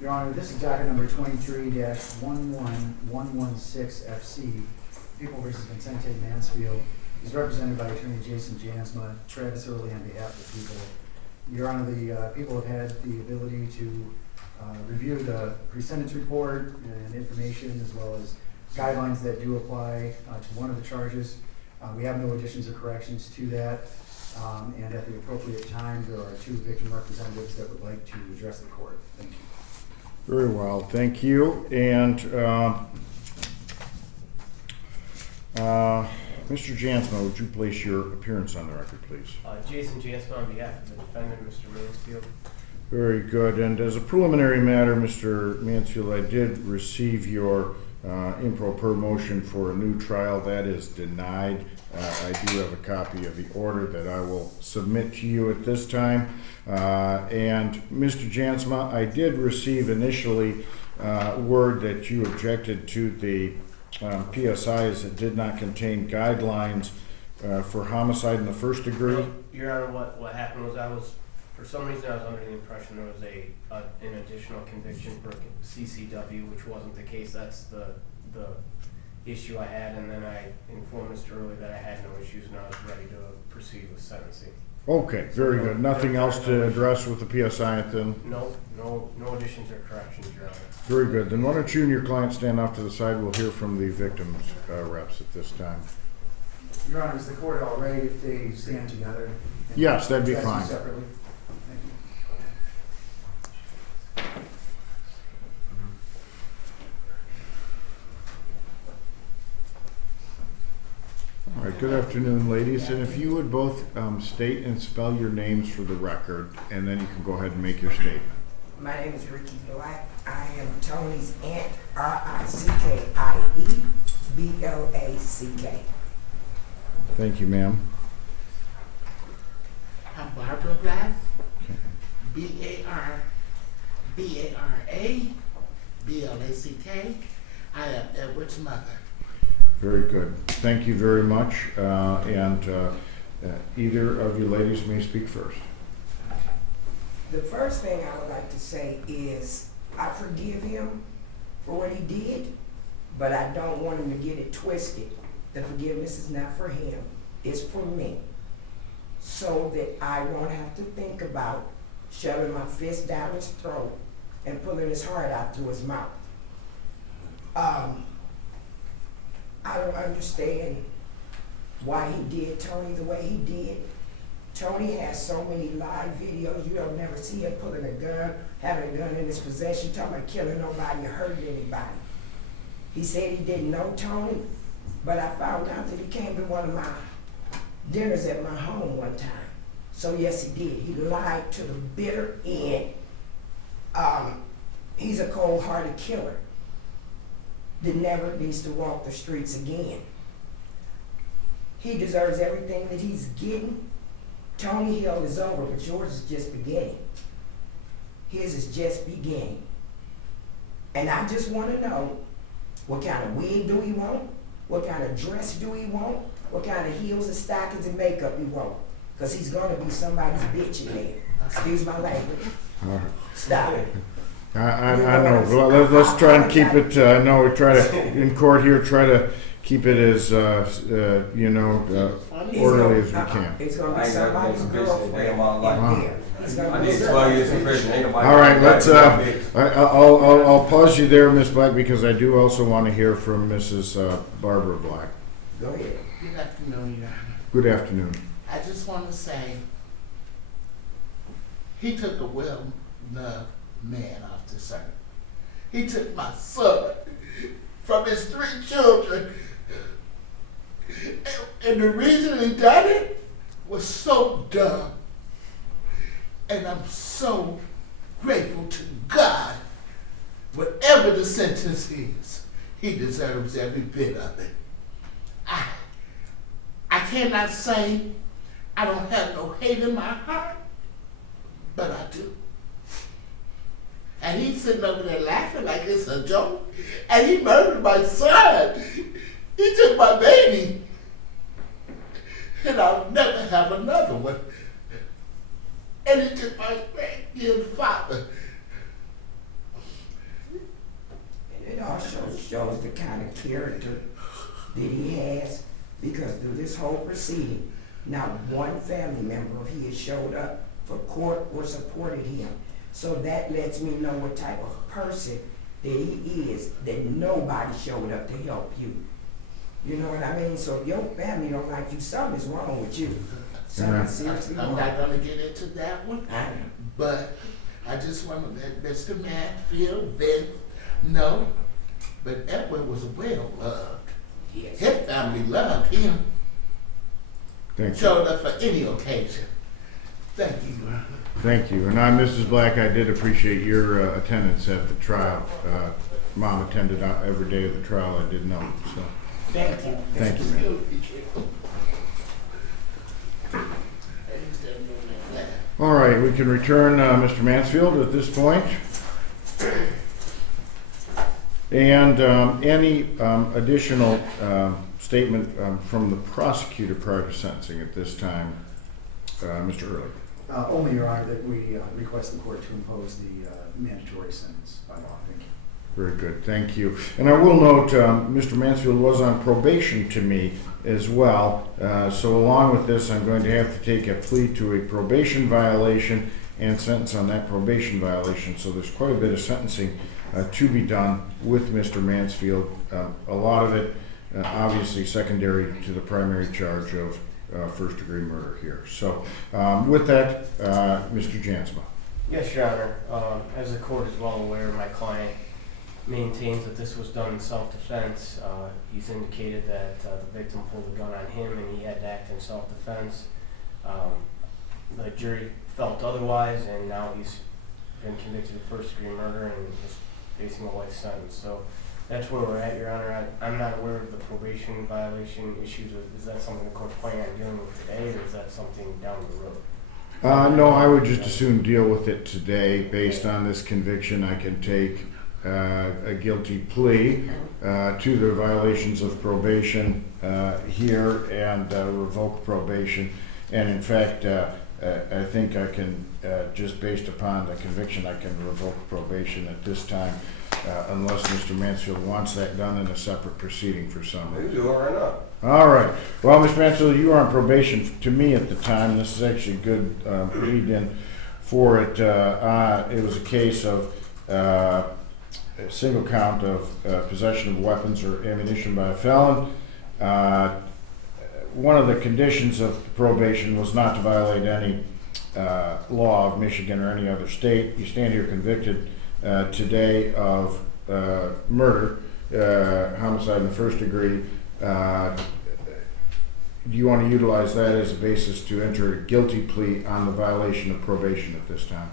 Your Honor, this is docket number 23-11116FC, People v. Vincentea Mansfield. Is represented by Attorney Jason Jansma, Travis Early on behalf of the people. Your Honor, the people have had the ability to review the pre-sentence report and information, as well as guidelines that do apply to one of the charges. We have no additions or corrections to that. And at the appropriate time, there are two victim representatives that would like to address the court. Thank you. Very well, thank you. And Mr. Jansma, would you place your appearance on the record, please? Jason Jansma on behalf of the defendant, Mr. Mansfield. Very good. And as a preliminary matter, Mr. Mansfield, I did receive your improper motion for a new trial. That is denied. I do have a copy of the order that I will submit to you at this time. And Mr. Jansma, I did receive initially word that you objected to the PSIs that did not contain guidelines for homicide in the first degree. Well, Your Honor, what happened was for some reason I was under the impression there was an additional conviction for CCW, which wasn't the case. That's the issue I had, and then I informed Mr. Early that I had no issues and I was ready to proceed with sentencing. Okay, very good. Nothing else to address with the PSI then? No additions or corrections, Your Honor. Very good. Then why don't you and your client stand off to the side? We'll hear from the victims' reps at this time. Your Honor, is the court all right if they stand together? Yes, that'd be address you fine. separately? Thank you. All right, good afternoon, ladies. And if you would both state and spell your names for the record, and then you can go ahead and make your statement. My name is Ricky Black. I am Tony's aunt, R-I-C-K-I-E-B-L-A-C-K. Thank you, ma'am. I'm Barbara Black, B-A-R-B-A-R-A-B-L-A-C-K. I am Edward's mother. Very good. Thank you very much. Either of you ladies may speak first. The first thing I would like to say is I forgive him for what he did, but I don't want him to get it twisted. The forgiveness is not for him, it's for me. So that I won't have to think about shoving my fist down his throat and pulling his heart out through his mouth. I don't understand why he did Tony the way he did. Tony has so many live videos, you don't never see him pulling a gun, having a gun in his possession, talking about killing nobody or hurting anybody. He said he didn't know Tony, but I found out that he came to one of my dinners at my home one time. So yes, he did. He lied to the bitter end. He's a cold-hearted killer that never needs to walk the streets again. He deserves everything that he's getting. Tony Hill is over, but yours is just beginning. His is just beginning. And I just want to know, what kind of wig do he want? What kind of dress do he want? What kind of heels and stockings and makeup he want? Because he's going to be somebody's bitch in there. Excuse my language. Stop it. I know. Well, let's try and keep it. I know we try to in court here. Try to keep it as orderly as we can. It's going to be somebody's girlfriend in there. I did 12 years in prison. Ain't nobody. All right, let's. I'll pause you there, Miss Black, because I do also want to hear from Mrs. Barbara Black. Go ahead. Good afternoon, Your Honor. Good afternoon. I just want to say, he took a well-loved man off the earth. He took my son from his 3 children. And the reason he done it was so dumb. And I'm so grateful to God. Whatever the sentence is, he deserves every bit of it. I cannot say I don't have no hate in my heart, but I do. And he's sitting over there laughing like it's a joke. And he murdered my son. He took my baby. And I'll never have another one. And he took my great father. character that he has, because through this whole proceeding, not one family member of his showed up for court or supported him. So that lets me know what type of person that he is, that nobody showed up to help you. You know what I mean? So if your family don't like you, something's wrong with you. Something's seriously I'm wrong. not gonna get into that one, I know. but I just want to let Mr. Mansfield know. But Edward was well loved. Yes. His family loved him. Thank you. Showed up for any occasion. Thank you. Thank you. And I, Mrs. Black, I did appreciate your attendance at the trial. Mom attended every day of the trial. I did know. So Thank you. thank you. All right, we can return Mr. Mansfield at this point. And any additional statement from the prosecutor prior to sentencing at this time, Mr. Early? Only, Your Honor, that we request the court to impose the mandatory sentence by law. Thank you. Very good, thank you. And I will note, Mr. Mansfield was on probation to me as well. So along with this, I'm going to have to take a plea to a probation violation and sentence on that probation violation. So there's quite a bit of sentencing to be done with Mr. Mansfield. A lot of it, obviously, secondary to the primary charge of first-degree murder here. So with that, Mr. Jansma. Yes, Your Honor. As the court is well aware, my client maintains that this was done in self-defense. He's indicated that the victim pulled a gun on him and he had to act in self-defense. The jury felt otherwise, and now he's been convicted of first-degree murder and is facing a life sentence. So that's where we're at, Your Honor. I'm not aware of the probation violation issues. Is that something the court's planning on dealing with today, or is that something down the road? No, I would just as soon deal with it today. Based on this conviction, I can take a guilty plea to the violations of probation here and revoke probation. And in fact, I think I can, just based upon the conviction, I can revoke probation at this time, unless Mr. Mansfield wants that done in a separate proceeding for some You reason. do it right now. All right. Well, Mr. Mansfield, you were on probation to me at the time. This is actually a good lead-in for it. It was a case of a single count of possession of weapons or ammunition by a felon. One of the conditions of probation was not to violate any law of Michigan or any other state. You stand here convicted today of murder, homicide in the first degree. Do you want to utilize that as a basis to enter a guilty plea on the violation of probation at this time?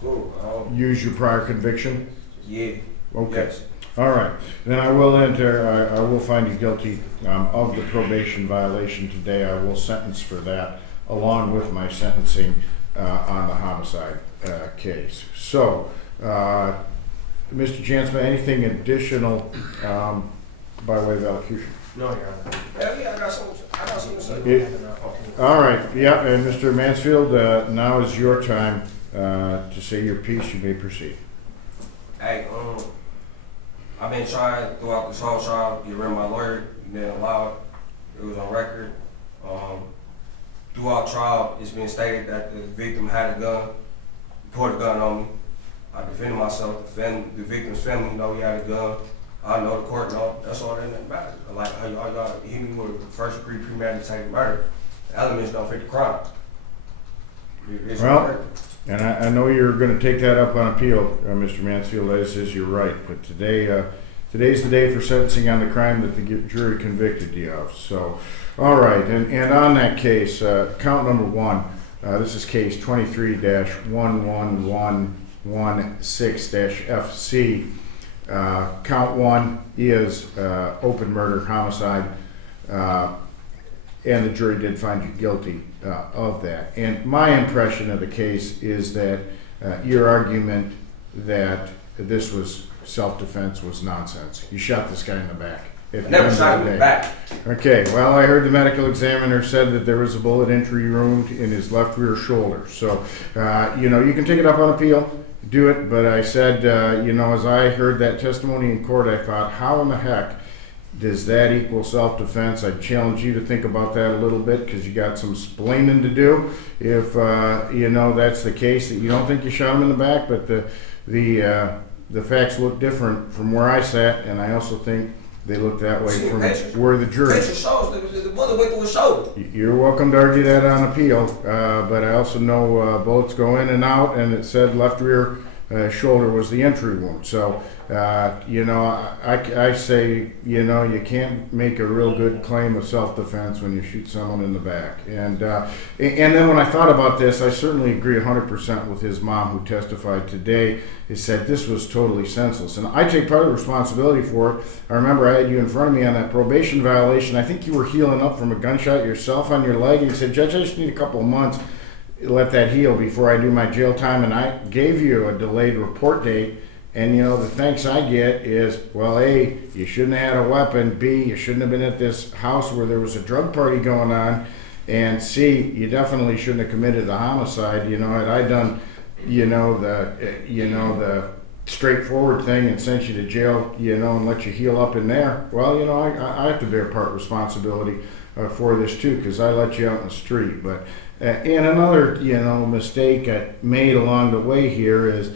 Cool. Use your prior conviction? Yeah. Okay. Yes. All right. Then I will I will find you guilty of the probation violation today. I will sentence for that along with my sentencing on the homicide case. So, Mr. Jansma, anything additional by way of elocution? No, Your Honor. Yeah, I got something to say. All right. Yeah, and Mr. Mansfield, now is your time to say your piece. You may proceed. Hey, I've been trying throughout this whole trial to get rid of my lawyer. You didn't allow it. It was on record. Throughout trial, it's been stated that the victim had a gun, poured a gun on me. I defended myself. The victim's family know he had a gun. I know the court know. That's all that matters. Like, all y'all hit me with a first-degree premeditated murder. The elements don't fit the crime. It's on Well, record. and I know you're going to take that up on appeal, Mr. Mansfield, as is your right. But today, today's the day for sentencing on the crime that the jury convicted you of. So, all right. And on that case, count number one, this is case 23-11116-FC. Count one is open murder, homicide, and the jury did find you guilty of that. And my impression of the case is that your argument that this was self-defense was nonsense. You shot this guy in the back. I never shot him in the back. Okay, well, I heard the medical examiner said that there was a bullet entry wound in his left rear shoulder. So, you know, you can take it up on appeal. do it, but I said, as I heard that testimony in court, I thought, how in the heck does that equal self-defense? I challenge you to think about that a little bit, because you got some splaining to do if that's the case, that you don't think you shot him in the back, but the facts look different from where I sat, and I also think they look that way from where the jury. Picture shows the bullet went through his shoulder. You're welcome to argue that on appeal, but I also know bullets go in and out, and it said left rear shoulder was the entry wound. So, I say, you can't make a real good claim of self-defense when you shoot someone in the back. And then when I thought about this, I certainly agree 100% with his mom, who testified today. He said this was totally senseless. And I take part of the responsibility for it. I remember I had you in front of me on that probation violation. I think you were healing up from a gunshot yourself on your leg. And you said, Judge, I just need a couple of months. Let that heal before I do my jail time. And I gave you a delayed report date. And, the thanks I get is, well, A, you shouldn't have had a weapon. B, you shouldn't have been at this house where there was a drug party going on. And C, you definitely shouldn't have committed the homicide. Had I done, the straightforward thing and sent you to jail, and let you heal up in there, well, I have to bear part responsibility for this too, because I let you out in the street. But, and another, mistake I made along the way here is,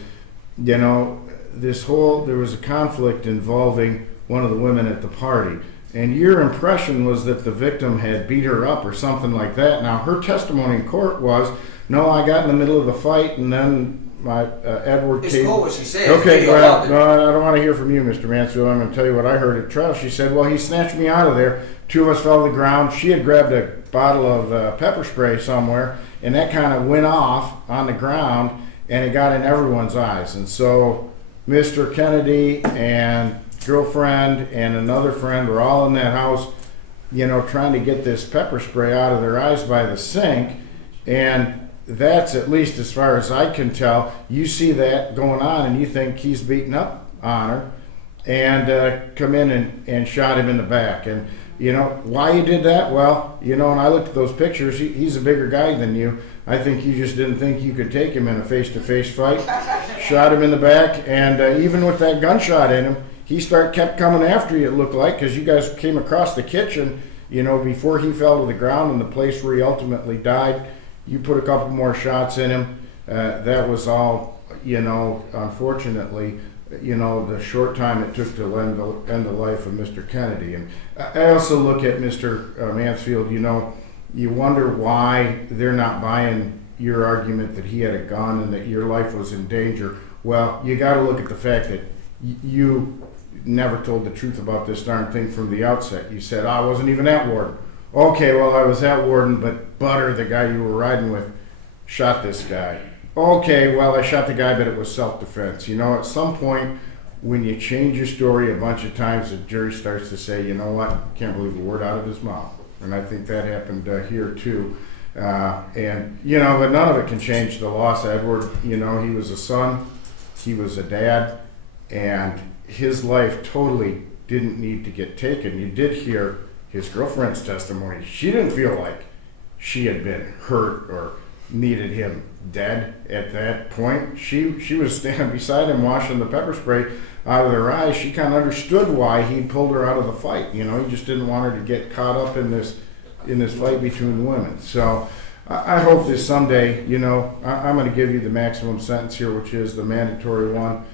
there was a conflict involving one of the women at the party, and your impression was that the victim had beat her up or something like that. Now, her testimony in court was, no, I got in the middle of the fight, and then my Edward It's came. cool what she said. Okay, well, no, I don't want to hear from you, Mr. Mansfield. I'm going to tell you what I heard at trial. She said, well, he snatched me out of there. Two of us fell to the ground. She had grabbed a bottle of pepper spray somewhere, and that kind of went off on the ground, and it got in everyone's eyes. And so Mr. Kennedy and girlfriend and another friend were all in that house, trying to get this pepper spray out of their eyes by the sink. And that's, at least as far as I can tell, you see that going on and you think he's beating up on her, and come in and shot him in the back. And why he did that? Well, when I looked at those pictures, he's a bigger guy than you. I think you just didn't think you could take him in a face-to-face fight. Shot him in the back, and even with that gunshot in him, he kept coming after you, it looked like, because you guys came across the kitchen, before he fell to the ground in the place where he ultimately died. You put a couple more shots in him. That was all, unfortunately, the short time it took to end the life of Mr. Kennedy. And I also look at Mr. Mansfield, you wonder why they're not buying your argument that he had a gun and that your life was in danger. Well, you got to look at the fact that you never told the truth about this darn thing from the outset. You said, I wasn't even at Warden. Okay, well, I was at Warden, but Butter, the guy you were riding with, shot this guy. Okay, well, I shot the guy, but it was self-defense. At some point, when you change your story a bunch of times, the jury starts to say, you know what, can't believe a word out of his mouth. And I think that happened here too. But none of it can change the loss of Edward. He was a son, he was a dad, and his life totally didn't need to get taken. You did hear his girlfriend's testimony. She didn't feel like she had been hurt or needed him dead at that point. She was standing beside him washing the pepper spray out of their eyes. She kind of understood why he pulled her out of the fight. He just didn't want her to get caught up in this fight between women. So I hope that someday, I'm going to give you the maximum sentence here, which is the mandatory one,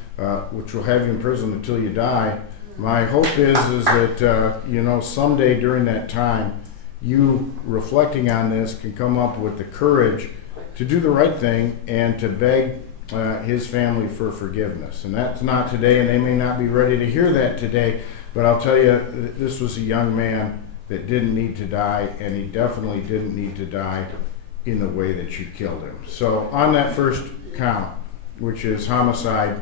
which will have you in prison until you die. My hope is that, someday during that time, you reflecting on this can come up with the courage to do the right thing and to beg his family for forgiveness. And that's not today, and they may not be ready to hear that today, but I'll tell you, this was a young man that didn't need to die, and he definitely didn't need to die in the way that you killed him. So on that first count, which is homicide,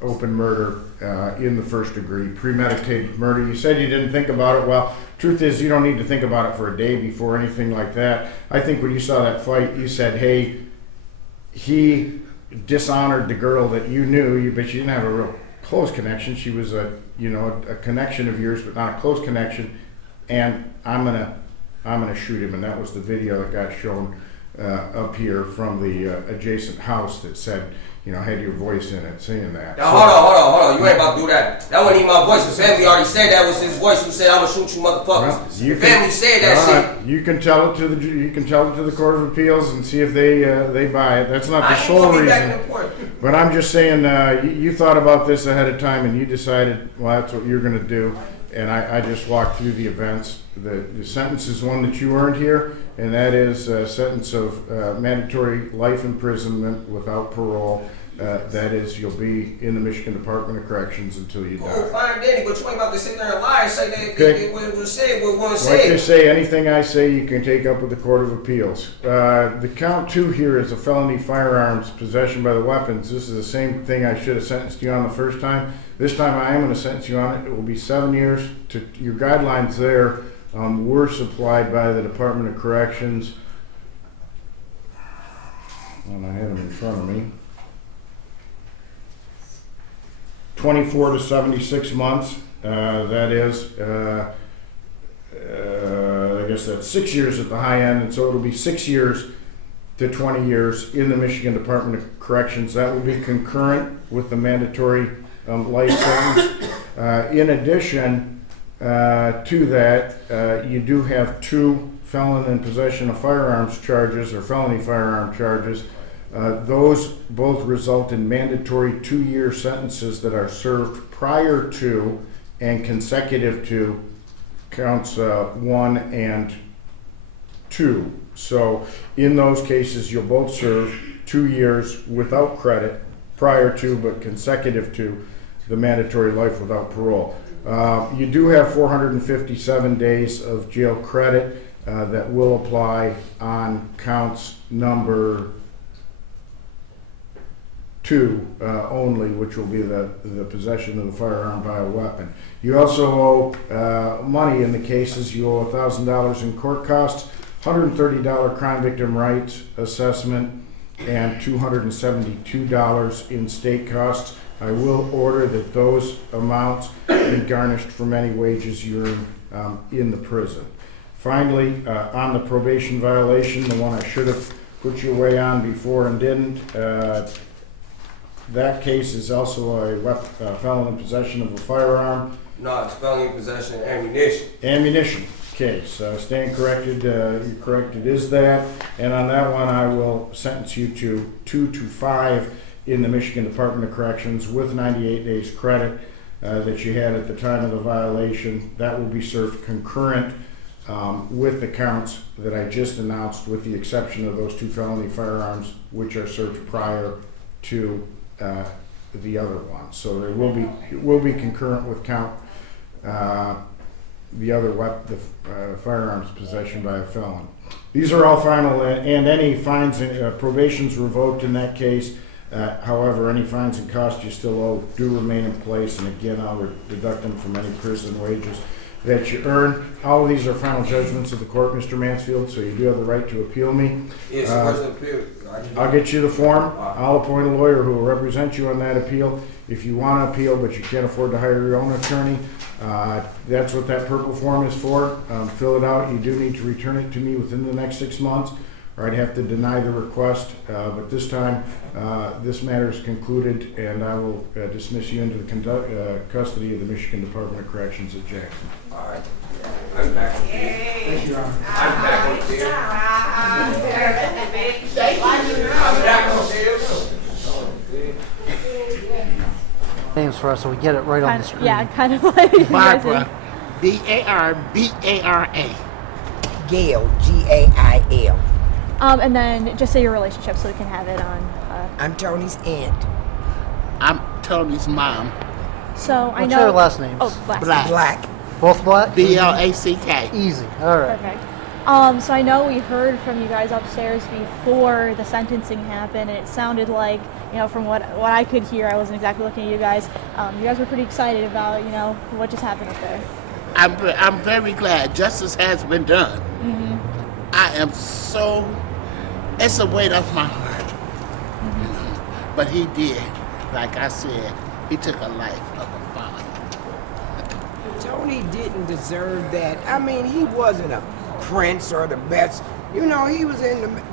open murder in the first degree, premeditated murder. You said you didn't think about it. Well, truth is, you don't need to think about it for a day before anything like that. I think when you saw that fight, you said, hey, he dishonored the girl that you knew, but you didn't have a real close connection. She was a connection of yours, but not a close connection. And I'm gonna shoot him. And that was the video that got shown up here from the adjacent house that said, had your voice in it saying that. Now, hold on. You ain't about to do that. That wasn't even my voice. The family already said that was his voice who said, "I'm gonna shoot you, motherfuckers." Well, The family said that shit. You can tell it to the Court of Appeals and see if they buy it. That's not the I ain't sole gonna be back in reason. the court. But I'm just saying, you thought about this ahead of time and you decided, well, that's what you're going to do. And I just walked through the events. The sentence is one that you earned here, and that is a sentence of mandatory life imprisonment without parole. That is, you'll be in the Michigan Department of Corrections until you Oh, die. fine, Danny, but you ain't about to sit there and lie and say that Okay. it was said what was Like they said. say, anything I say you can take up with the Court of Appeals. The count 2 here is a felony firearms possession by the weapons. This is the same thing I should have sentenced you on the first time. This time I am going to sentence you on it. It will be 7 years. Your guidelines there were supplied by the Department of Corrections. And I had them in front of me. 24 to 76 months. That is, I guess that's 6 years at the high end, and so it'll be 6 years to 20 years in the Michigan Department of Corrections. That will be concurrent with the mandatory life sentence. In addition to that, you do have 2 felon in possession of firearms charges or felony firearm charges. Those both result in mandatory 2-year sentences that are served prior to and consecutive to counts 1 and 2. So in those cases, you'll both serve 2 years without credit prior to but consecutive to the mandatory life without parole. You do have 457 days of jail credit that will apply on counts number 2 only, which will be the possession of the firearm by a weapon. You also owe money in the cases. You owe $1,000 in court costs, $130 crime victim rights assessment, and $272 in state costs. I will order that those amounts be garnished from any wages you earn in the prison. Finally, on the probation violation, the one I should have put you away on before and didn't, that case is also a felon in possession of a firearm. No, it's felony possession of ammunition. Ammunition case. Stand corrected. You're corrected. Is that? And on that one, I will sentence you to 2 to 5 in the Michigan Department of Corrections with 98 days credit that you had at the time of the violation. That will be served concurrent with the counts that I just announced, with the exception of those 2 felony firearms, which are served prior to the other one. So there will be concurrent with count the other firearms possession by a felon. These are all final, and any fines and probation's revoked in that case. However, any fines and costs you still owe do remain in place, and again, I'll deduct them from any prison wages that you earn. All of these are final judgments of the court, Mr. Mansfield, so you do have the right to appeal me. Yes, where's the appeal? I'll get you the form. I'll appoint a lawyer who will represent you on that appeal. If you want to appeal but you can't afford to hire your own attorney, that's what that purple form is for. Fill it out. You do need to return it to me within the next 6 months, or I'd have to deny the request. But this time, this matter is concluded, and I will dismiss you into the custody of the Michigan Department of Corrections at Jackson. All right. I'm back. Thank you, Your Honor. I'm back on field. I'm back on field. Names for us so we get it right on the screen. Yeah, kind of like you guys Barbara, Barbara. Gail, Gail. And then just say your relationship so we can have it on. I'm Tony's aunt. I'm Tony's mom. So I What's know. your last names? Oh, last Black. name. Black. Both black? Black. Easy. All right. Perfect. So I know we heard from you guys upstairs before the sentencing happened, and it sounded like, from what I could hear, I wasn't exactly looking at you guys. You guys were pretty excited about, what just happened up there. I'm very glad justice has been done. Mm-hmm. I am so, it's a weight off my heart. Mm-hmm. But he did, like I said, he took a life of a father. Tony didn't deserve that. I mean, he wasn't a prince or the best. He was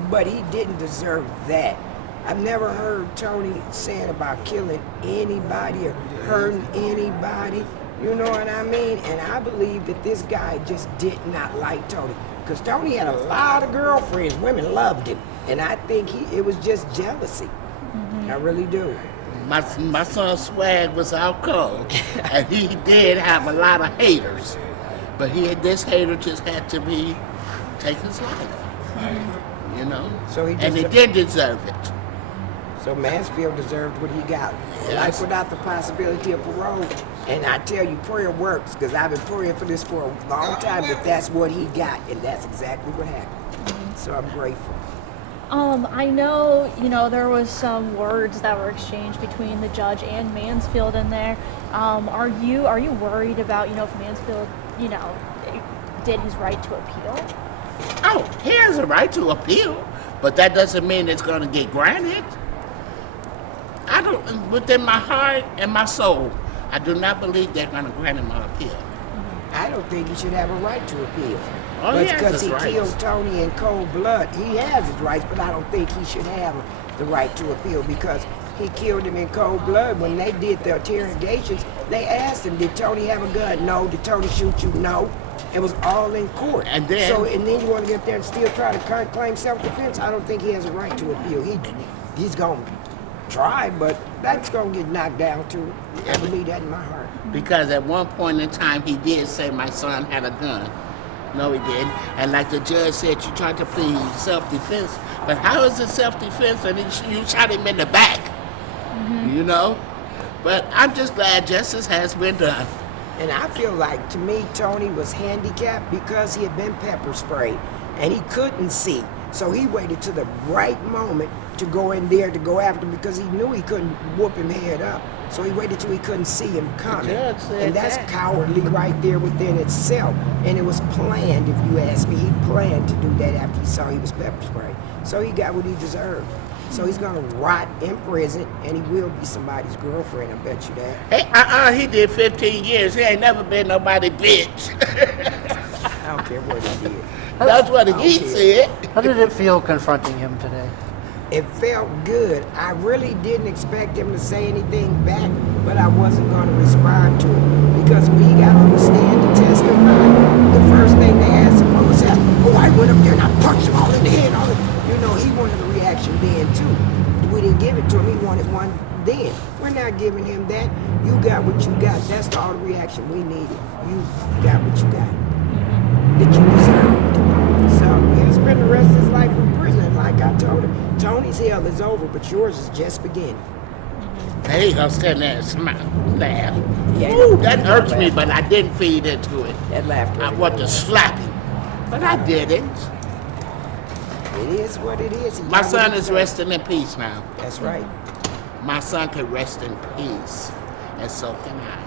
but he didn't deserve that. I've never heard Tony saying about killing anybody or hurting anybody. You know what I mean? And I believe that this guy just did not like Tony. Because Tony had a lot of girlfriends. Women loved him. And I think it was just jealousy. I really do. My son Swag was out cold, and he did have a lot of haters. But this hater just had to take his life. You know? So he and he did deserve it. So Mansfield deserved what he got. Life without the possibility of parole. And I tell you, prayer works, because I've been praying for this for a long time, but that's what he got, and that's exactly what happened. So I'm grateful. I know, there was some words that were exchanged between the judge and Mansfield in there. Are you worried about, if Mansfield, did his right to appeal? Oh, he has a right to appeal, but that doesn't mean it's going to get granted. I don't, within my heart and my soul, I do not believe they're going to grant him an appeal. I don't think he should have a right to appeal. Oh, but he has because his he rights. killed Tony in cold blood, he has his rights, but I don't think he should have the right to appeal because he killed him in cold blood. When they did the interrogations, they asked him, did Tony have a gun? No. Did Tony shoot you? No. It was all in court. And then you want to get there and still try to claim self-defense? I don't think he has a right to appeal. He's going to try, but that's going to get knocked down too. I believe that in my heart. Because at one point in time, he did say my son had a gun. No, he didn't. And like the judge said, you tried to plead self-defense. But how is it self-defense and you shot him in the back? You know? But I'm just glad justice has been done. And I feel like, to me, Tony was handicapped because he had been pepper sprayed and he couldn't see. So he waited to the right moment to go in there to go after him because he knew he couldn't whoop him head up. So he waited till he couldn't see him coming. And that's cowardly right there within itself. And it was planned, if you ask me. He planned to do that after he saw he was pepper sprayed. So he got what he deserved. So he's gonna rot in prison, and he will be somebody's girlfriend, I bet you that. Hey, he did 15 years. He ain't never been nobody's bitch. I don't care what he did. That's what he said. How did it feel confronting him today? It felt good. I really didn't expect him to say anything back, but I wasn't going to respond to it. Because when he got on the stand to testify, the first thing they asked him was, I went up there and I punched him all in the head. He wanted a reaction then too. We didn't give it to him. He wanted one then. We're not giving him that. You got what you got. That's all the reaction we needed. You got what you got. That you deserved. So he'll spend the rest of his life in prison, like I told him. Tony's hell is over, but yours is just beginning. Hey, he gonna stand there and smile, laugh. Yeah, Ooh, that hurts me, but I didn't feed into it. That laughter. I want to slap him, but I didn't. It is what it is. My son is resting in peace now. That's right. My son can rest in peace, and so can I.